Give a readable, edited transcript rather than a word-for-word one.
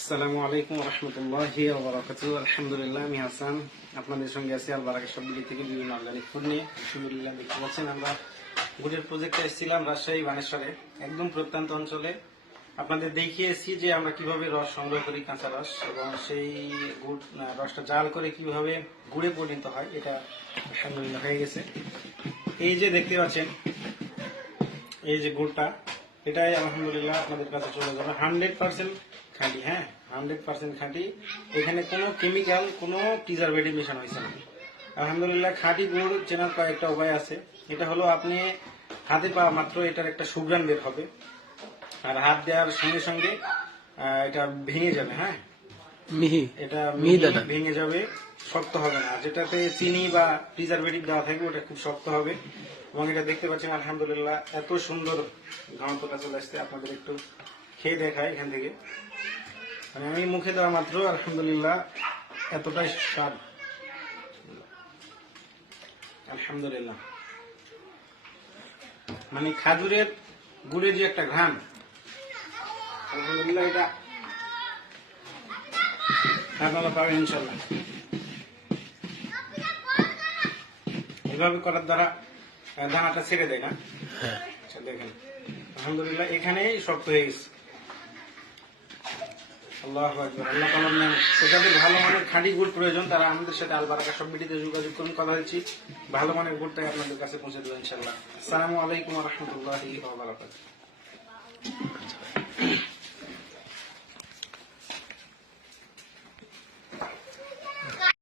আসসালামু আলাইকুম রহমতুল্লাহি ওয়া বারাকাতুহু। আলহামদুলিল্লাহ, আমি হাসান আপনাদের সঙ্গে আছি আল বারাকা সবগুলি থেকে বিভিন্ন অর্গানিক ফুড নিয়ে। আলহামদুলিল্লাহ, দেখতে পাচ্ছেন আমরা গুড়ের প্রজেক্টে এসেছিলাম রাজশাহী বানেশ্বরে, একদম প্রত্যন্ত অঞ্চলে। আপনাদের দেখিয়েছি যে আমরা কিভাবে রস সংগ্রহ করি, কাঁচা রস, এবং সেই গুড় রসটা জাল করে কিভাবে গুড়ে পরিণত হয়, এটা আলহামদুলিল্লাহ হয়ে গেছে। এই যে দেখতে পাচ্ছেন, এই যে গুড়টা, এটাই আলহামদুলিল্লাহ আপনাদের কাছে চলে যাবে 100% খাঁটি। হ্যাঁ, 100% খাঁটি। এখানে কোনো কেমিক্যাল, কোনো প্রিজারভেটিভ মেশানো হয়েছে না। আলহামদুলিল্লাহ, খাঁটি গুড় চেনার কয়েকটা উপায় আছে। এটা হলো, আপনি হাতে পাওয়া মাত্র এটার একটা সুঘ্রাণ বের হবে, আর হাত দেওয়ার সঙ্গে সঙ্গে এটা ভেঙে যাবে। হ্যাঁ, মিহি এটা মিহি দাদা ভেঙে যাবে, শক্ত হবে না। যেটাতে চিনি বা প্রিজারভেটিভ দেওয়া থাকবে ওটা খুব শক্ত হবে। এবং এটা দেখতে পাচ্ছেন আলহামদুলিল্লাহ এত সুন্দর ঘনত্বটা চলে আসছে। আপনাদের একটু খেয়ে দেখায় এখান থেকে। মানে আমি মুখে দেওয়া মাত্র আলহামদুলিল্লাহ এতটাই স্বাদ। আলহামদুলিল্লাহ, মানে খাজুরের গুড়ের যে একটা ঘ্রাণ, আলহামদুলিল্লাহ এটা আপনারা পাবেন ইনশাল্লাহ। এভাবে করার দ্বারা দানাটা ছেড়ে দেয় না। হ্যাঁ আচ্ছা, দেখেন আলহামদুলিল্লাহ এখানেই শক্ত হয়ে গেছে। আল্লাহু আকবার, আল্লাহ তাআলার নিয়ামত। তো যাদের ভালো মানের খাঁটি গুড় প্রয়োজন, তারা আমাদের সাথে আল বারাকা সব ভিডিওতে যোগাযোগ করুন। কথা হচ্ছি, ভালো মানের গুড়টাই আপনাদের কাছে পৌঁছে দেবো ইনশাল্লাহ। আসসালামু আলাইকুম ওয়া রাহমাতুল্লাহি ওয়া বারাকাতুহু।